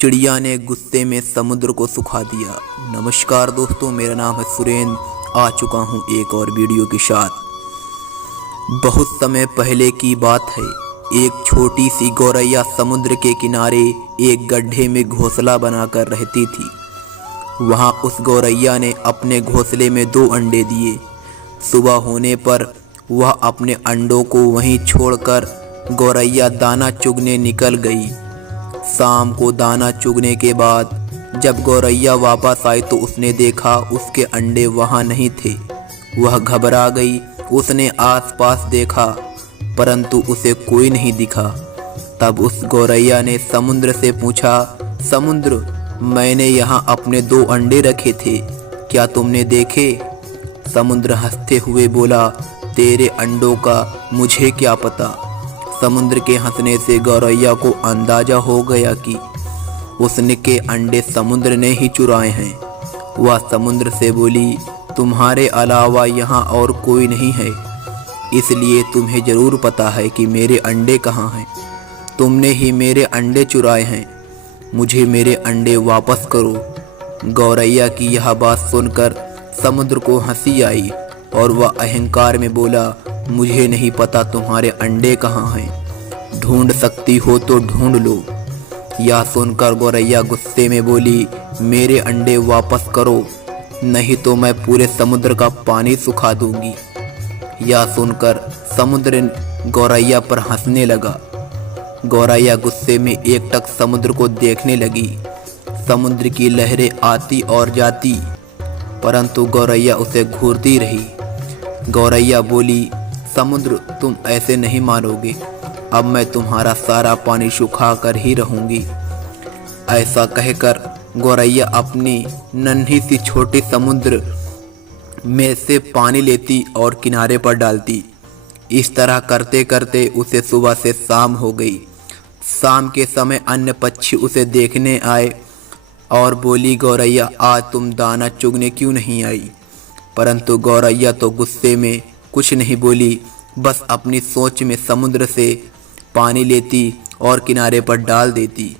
चिड़िया ने गुस्से में समुद्र को सुखा दिया। नमस्कार दोस्तों, मेरा नाम है सुरेंद्र। आ चुका हूँ एक और वीडियो के साथ। बहुत समय पहले की बात है। एक छोटी सी गौरैया समुद्र के किनारे एक गड्ढे में घोंसला बनाकर रहती थी। वहाँ उस गौरैया ने अपने घोंसले में 2 अंडे दिए। सुबह होने पर वह अपने अंडों को वहीं छोड़कर गौरैया दाना चुगने निकल गई। शाम को दाना चुगने के बाद जब गौरैया वापस आई तो उसने देखा उसके अंडे वहाँ नहीं थे। वह घबरा गई। उसने आसपास देखा परंतु उसे कोई नहीं दिखा। तब उस गौरैया ने समुद्र से पूछा, समुद्र, मैंने यहाँ अपने 2 अंडे रखे थे, क्या तुमने देखे? समुद्र हंसते हुए बोला, तेरे अंडों का मुझे क्या पता। समुद्र के हंसने से गौरैया को अंदाजा हो गया कि उसके अंडे समुद्र ने ही चुराए हैं। वह समुद्र से बोली, तुम्हारे अलावा यहाँ और कोई नहीं है, इसलिए तुम्हें ज़रूर पता है कि मेरे अंडे कहाँ हैं। तुमने ही मेरे अंडे चुराए हैं, मुझे मेरे अंडे वापस करो। गौरैया की यह बात सुनकर समुद्र को हंसी आई और वह अहंकार में बोला, मुझे नहीं पता तुम्हारे अंडे कहाँ हैं, ढूंढ सकती हो तो ढूंढ लो। यह सुनकर गौरैया गुस्से में बोली, मेरे अंडे वापस करो, नहीं तो मैं पूरे समुद्र का पानी सुखा दूंगी। यह सुनकर समुद्र गौरैया पर हंसने लगा। गौरैया गुस्से में एकटक समुद्र को देखने लगी। समुद्र की लहरें आती और जाती परंतु गौरैया उसे घूरती रही। गौरैया बोली, समुद्र, तुम ऐसे नहीं मानोगे, अब मैं तुम्हारा सारा पानी सुखा कर ही रहूंगी। ऐसा कहकर गौरैया अपनी नन्ही सी छोटी समुद्र में से पानी लेती और किनारे पर डालती। इस तरह करते करते उसे सुबह से शाम हो गई। शाम के समय अन्य पक्षी उसे देखने आए और बोली, गौरैया, आज तुम दाना चुगने क्यों नहीं आई? परंतु गौरैया तो गुस्से में कुछ नहीं बोली, बस अपनी सोच में समुद्र से पानी लेती और किनारे पर डाल देती।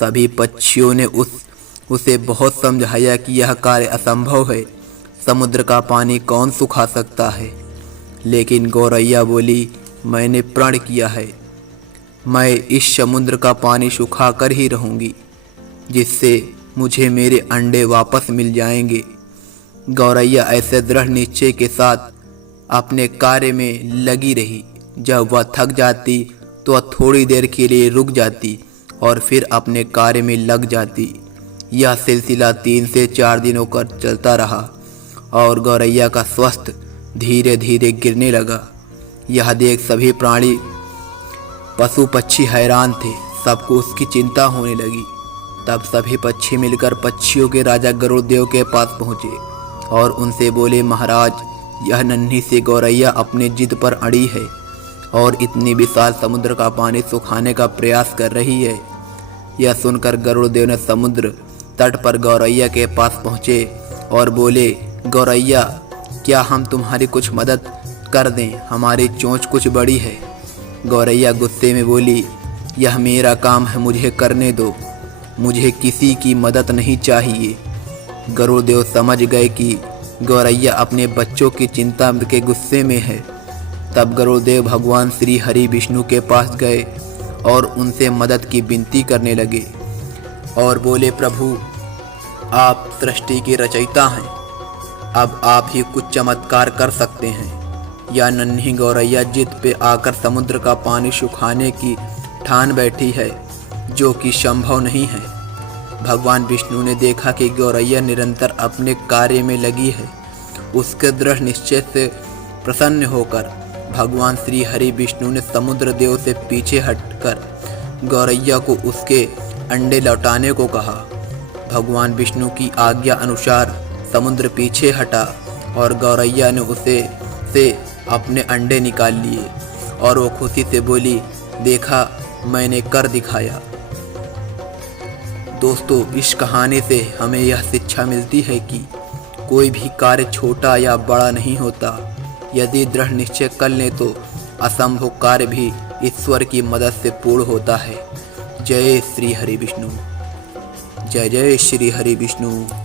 सभी पक्षियों ने उसे बहुत समझाया कि यह कार्य असंभव है, समुद्र का पानी कौन सुखा सकता है। लेकिन गौरैया बोली, मैंने प्रण किया है, मैं इस समुद्र का पानी सुखा कर ही रहूँगी, जिससे मुझे मेरे अंडे वापस मिल जाएंगे। गौरैया ऐसे दृढ़ निश्चय के साथ अपने कार्य में लगी रही। जब वह थक जाती तो वह थोड़ी देर के लिए रुक जाती और फिर अपने कार्य में लग जाती। यह सिलसिला 3 से 4 दिनों का चलता रहा और गौरैया का स्वास्थ्य धीरे धीरे गिरने लगा। यह देख सभी प्राणी पशु पक्षी हैरान थे। सबको उसकी चिंता होने लगी। तब सभी पक्षी मिलकर पक्षियों के राजा गरुड़देव के पास पहुँचे और उनसे बोले, महाराज, यह नन्ही सी गौरैया अपने जिद पर अड़ी है और इतनी विशाल समुद्र का पानी सुखाने का प्रयास कर रही है। यह सुनकर गरुड़देव ने समुद्र तट पर गौरैया के पास पहुँचे और बोले, गौरैया, क्या हम तुम्हारी कुछ मदद कर दें? हमारी चोंच कुछ बड़ी है। गौरैया गुस्से में बोली, यह मेरा काम है, मुझे करने दो, मुझे किसी की मदद नहीं चाहिए। गरुड़देव समझ गए कि गौरैया अपने बच्चों की चिंता के गुस्से में है। तब गरुड़देव भगवान श्री हरि विष्णु के पास गए और उनसे मदद की विनती करने लगे और बोले, प्रभु, आप सृष्टि के रचयिता हैं, अब आप ही कुछ चमत्कार कर सकते हैं। यह नन्ही गौरैया जिद पे आकर समुद्र का पानी सुखाने की ठान बैठी है, जो कि संभव नहीं है। भगवान विष्णु ने देखा कि गौरैया निरंतर अपने कार्य में लगी है। उसके दृढ़ निश्चय से प्रसन्न होकर भगवान श्री हरि विष्णु ने समुद्र देव से पीछे हटकर गौरैया को उसके अंडे लौटाने को कहा। भगवान विष्णु की आज्ञा अनुसार समुद्र पीछे हटा और गौरैया ने उसे से अपने अंडे निकाल लिए और वो खुशी से बोली, देखा, मैंने कर दिखाया। दोस्तों, इस कहानी से हमें यह शिक्षा मिलती है कि कोई भी कार्य छोटा या बड़ा नहीं होता। यदि दृढ़ निश्चय कर लें तो असंभव कार्य भी ईश्वर की मदद से पूर्ण होता है। जय श्री हरि विष्णु। जय जय श्री हरि विष्णु।